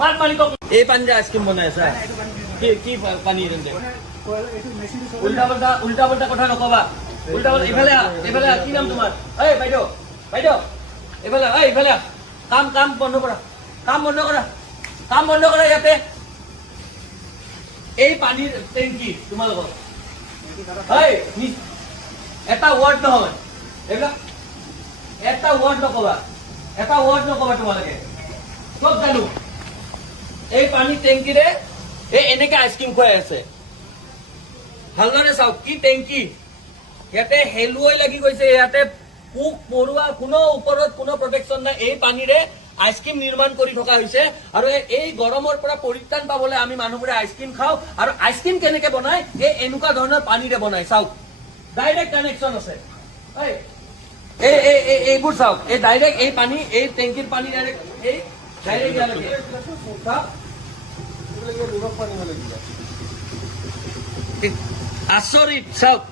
মাত মালিক এই পানী যে আইচক্ৰীম বনাই আছা কি পানী উল্টা পাল্টা কথা নকবা উল্টা পাল্টা এইফালে কি নাম তোমাৰ এই বাইদেউ এইফালে কাম বন্ধ কৰা ইয়াতে এই পানীৰ টেংকি তোমালোকৰ এটা ৱৰ্ড নহয় এইবিলাক এটা ৱৰ্ড নকবা তোমালোকে চব জানো এই পানী টেংকিৰে এই এনেকে আইচক্ৰীম খুৱাই আছে ভালদৰে চাওক কি টেংকি ইয়াতে হেলুৱৈ লাগি গৈছে ইয়াতে পোক পৰুৱা কোনো ওপৰত কোনো প্ৰটেকশ্যন নাই এই পানীৰে আইচক্ৰীম নিৰ্মাণ কৰি থকা হৈছে আৰু এই গৰমৰ পৰা পৰিত্ৰাণ পাবলৈ আমি মানুহবোৰে আইচক্ৰীম খাওঁ আৰু আইচক্ৰীম কেনেকে বনাই এই এনেকুৱা ধৰণৰ পানীৰে বনাই চাওক ডাইৰেক্ট কানেকশ্যন আছে এইবোৰ চাওক এই ডাইৰেক্ট এই পানী এই টেংকিৰ পানী ডাইৰেক্ট ইয়ালৈকে আচৰিত চাওক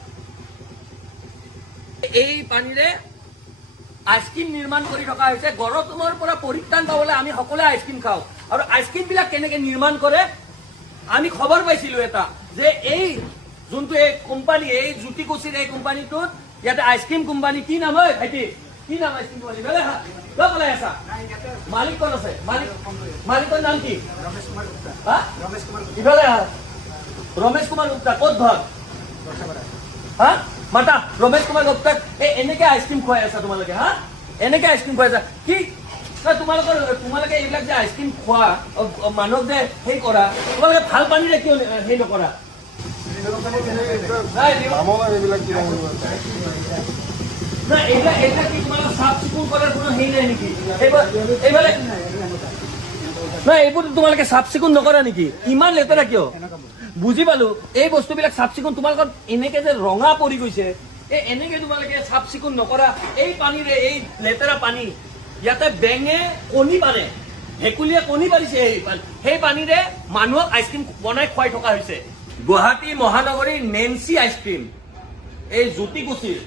এই পানীৰে আইচক্ৰীম নিৰ্মাণ কৰি থকা হৈছে গৰমৰ পৰা পৰিত্ৰাণ পাবলৈ আমি সকলোৱে আইচক্ৰীম খাওঁ আৰু আইচক্ৰীম বিলাক কেনেকে নিৰ্মাণ কৰে আমি খবৰ পাইছিলো এটা যে এই যোনটো এই কোম্পানী এই জ্যোতিকুছিৰ এই কোম্পানীটোত ইয়াতে আইচক্ৰীম কোম্পানী কি নাম হয় ভাইটি কি নাম আইচক্ৰীম কোম্পানী কলাই আছা মালিক কোন আছে মালিকৰ নাম কি ইফালে ৰমেশ কুমাৰ গুপ্তা ক'ত ঘৰ মাতা ৰমেশ কুমাৰ গুপ্তাক এনেকে আইচক্ৰীম খুৱাই আছা তোমালোকে এনেকে আইচক্ৰীম খুৱাই আছা কি তোমালোকে এইবিলাক যে আইচক্ৰীম খোৱা মানুহক যে সেই কৰা তোমালোকে ভাল পানীৰে কিয় সেই নকৰা এইবিলাক কি তোমালোকে চাফ চিকুণ কৰাৰ কোনো হেৰি নাই নেকি এইবোৰ তোমালোকে চাফ চিকুণ নকৰা নেকি ইমান লেতেৰা কিয় বুজি পালো এই বস্তুবিলাক চাফ চিকুণ তোমালোকৰ এনেকে যে ৰঙা পৰি গৈছে এনেকে তোমালোকে চাফ চিকুণ নকৰা এই পানীৰে এই লেতেৰা পানী ইয়াতে বেঙে কণী পাৰে ভেকুলীয়ে কণী পাৰিছে সেই পানীৰে মানুহক আইচক্ৰীম বনাই খুৱাই থকা হৈছে গুৱাহাটী মহানগৰীৰ নেন্সি আইচক্ৰীম এই জ্যোতিকুছিৰ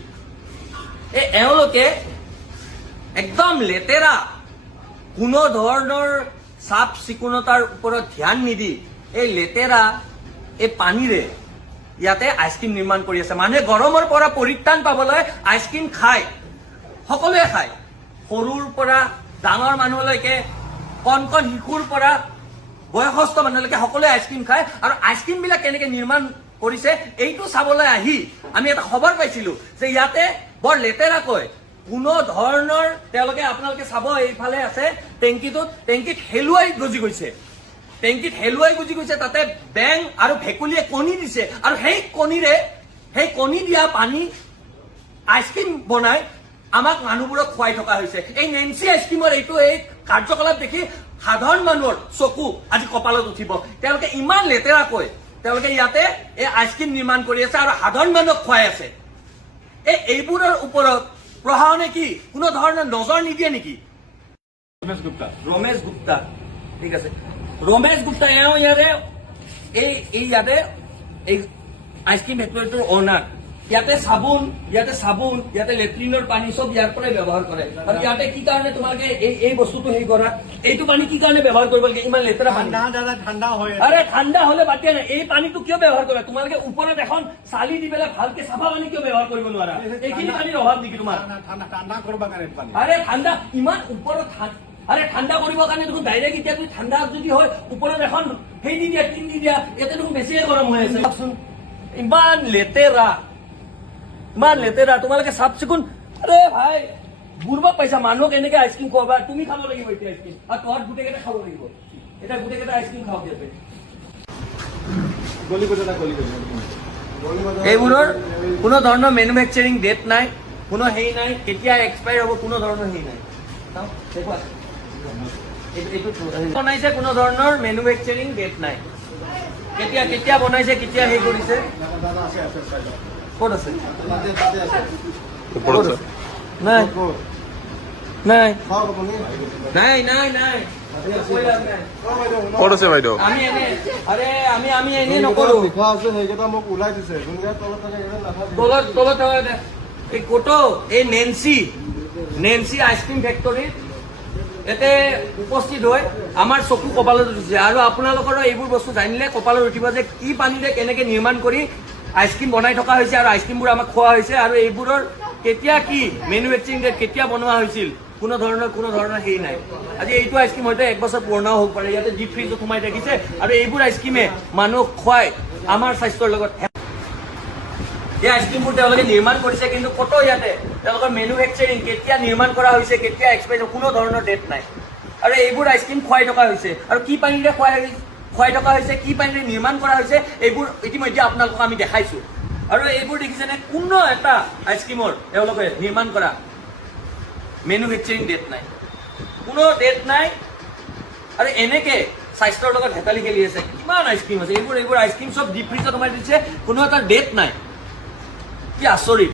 এওঁলোকে একদম লেতেৰা কোনো ধৰণৰ চাফ চিকুণতাৰ ওপৰত ধ্যান নিদি এই লেতেৰা এই পানীৰে ইয়াতে আইচক্ৰীম নিৰ্মাণ কৰি আছে মানুহে গৰমৰ পৰা পৰিত্ৰাণ পাবলৈ আইচক্ৰীম খায় সকলোৱে খায় সৰুৰ পৰা ডাঙৰ মানুহলৈকে কণ শিশুৰ পৰা বয়সস্থ মানুহলৈকে সকলোৱে আইচক্ৰীম খায় আৰু আইচক্ৰীম বিলাক কেনেকে নিৰ্মাণ কৰিছে এইটো চাবলৈ আহি আমি এটা খবৰ পাইছিলো যে ইয়াতে বৰ লেতেৰাকৈ কোনো ধৰণৰ তেওঁলোকে আপোনালোকে চাব এইফালে আছে টেংকিত হেলুৱাই গজি গৈছে তাতে বেং আৰু ভেকুলীয়ে কণী দিছে আৰু সেই কণী দিয়া পানী আইচক্ৰীম বনাই আমাক মানুহবোৰক খুৱাই থকা হৈছে এই নেন্সি আইচক্ৰীমৰ এই কাৰ্যকলাপ দেখি সাধাৰণ মানুহৰ চকু আজি কপালত উঠিব তেওঁলোকে ইমান লেতেৰাকৈ তেওঁলোকে ইয়াতে এই আইচক্ৰীম নিৰ্মাণ কৰি আছে আৰু সাধাৰণ মানুহক খুৱাই আছে এইবোৰৰ ওপৰত প্ৰশাসনে কি কোনো ধৰণৰ নজৰ নিদিয়ে নেকি ৰমেশ গুপ্তা ঠিক আছে ৰমেশ গুপ্তা এওঁ ইয়াতে ইয়াতে এই আইচক্ৰীম ফেক্টৰীটোৰ অনাৰ ইয়াতে চাবোন ইয়াতে লেট্ৰিনৰ পানী চব ইয়াৰ পৰাই ব্যৱহাৰ কৰে আৰু ইয়াতে কি কাৰণে তোমালোকে এই বস্তুটো হেৰি কৰা এইটো পানী কি কাৰণে ব্যৱহাৰ কৰিব লাগে ইমান লেতেৰা পানী ঠাণ্ডা হলে বাতিয়ে নাই এই পানীটো কিয় ব্যৱহাৰ কৰা তোমালোকে ওপৰত এখন চালি দি পেলাই ভালকে চাফা পানী কিয় ব্যৱহাৰ কৰিব নোৱাৰা এইখিনি পানীৰ অভাৱ নেকি তোমাৰ ঠাণ্ডা ইমান ওপৰত ঠাণ্ডা কৰিবৰ কাৰণে দেখোন ডাইৰেক্ট এতিয়া তুমি ঠাণ্ডা যদি হয় ওপৰত এখন সেই দি দিয়া টিন দি দিয়া ইয়াতে দেখোন বেছিয়ে গৰম হৈ আছে ইমান লেতেৰা তোমালোকে চাফ চিকুণ ভাই বুৰ্বক পাইছা মানুহক এনেকে আইচক্ৰীম খুৱাবা তুমি খাব লাগিব এতিয়া আইচক্ৰীম আৰু তহঁত গোটেইকেইটা খাব লাগিব এতিয়া গোটেইকেইটা আইচক্ৰীম খাওক ইয়াতে এইবোৰৰ কোনো ধৰণৰ মেনুফেকচাৰিং ডেট নাই কোনো হেৰি নাই কেতিয়া এক্সপায়াৰ হ'ব কোনো ধৰণৰ হেৰি নাই বনাইছে কোনো ধৰণৰ মেনুফেকচাৰিং ডেট নাই কেতিয়া বনাইছে কেতিয়া হেৰি কৰিছে ক'ত আছে নাই ক'ত আছে বাইদেউ আমি এনে নকৰো তলত এই ক'তো এই নেন্সি আইচক্ৰীম ফেক্টৰীত ইয়াতে উপস্থিত হৈ আমাৰ চকু কপালত উঠিছে আৰু আপোনালোকৰো এইবোৰ বস্তু জানিলে কপালত উঠিব যে কি পানীৰে কেনেকে নিৰ্মাণ কৰি আইচক্ৰীম বনাই থকা হৈছে আৰু আইচক্ৰীমবোৰ আমাক খোৱা হৈছে আৰু এইবোৰৰ কেতিয়া কি মেনুফেকচাৰিং ডেট কেতিয়া বনোৱা হৈছিল কোনো ধৰণৰ হেৰি নাই। আজি এইটো আইচক্ৰীম হয়তো 1 বছৰ পুৰণাও হ'ব পাৰে, ইয়াতে ডিপ ফ্ৰিজত সোমাই থাকিছে আৰু এইবোৰ আইচক্ৰীমে মানুহক খুৱাই আমাৰ স্বাস্থ্যৰ লগত এই আইচক্ৰীমবোৰ তেওঁলোকে নিৰ্মাণ কৰিছে, কিন্তু ক'তো ইয়াতে তেওঁলোকৰ মেনুফেকচাৰিং কেতিয়া নিৰ্মাণ কৰা হৈছে কেতিয়া এক্সপায়াৰ কোনো ধৰণৰ ডেট নাই আৰু এইবোৰ আইচক্ৰীম খুৱাই থকা হৈছে আৰু কি পানীৰে খুৱাই থকা হৈছে কি পানীৰে নিৰ্মাণ কৰা হৈছে এইবোৰ ইতিমধ্যে আপোনালোকক আমি দেখাইছোঁ আৰু এইবোৰ দেখিছেনে কোনো এটা আইচক্ৰীমৰ তেওঁলোকে নিৰ্মাণ কৰা মেনুফেকচাৰিং ডেট নাই, কোনো ডেট নাই আৰু এনেকে স্বাস্থ্যৰ লগত হেতালি খেলি আছে। কিমান আইচক্ৰীম আছে এইবোৰ আইচক্ৰীম চব ডিপ ফ্ৰিজত সোমাই দিছে, কোনো এটা ডেট নাই। কি আচৰিত।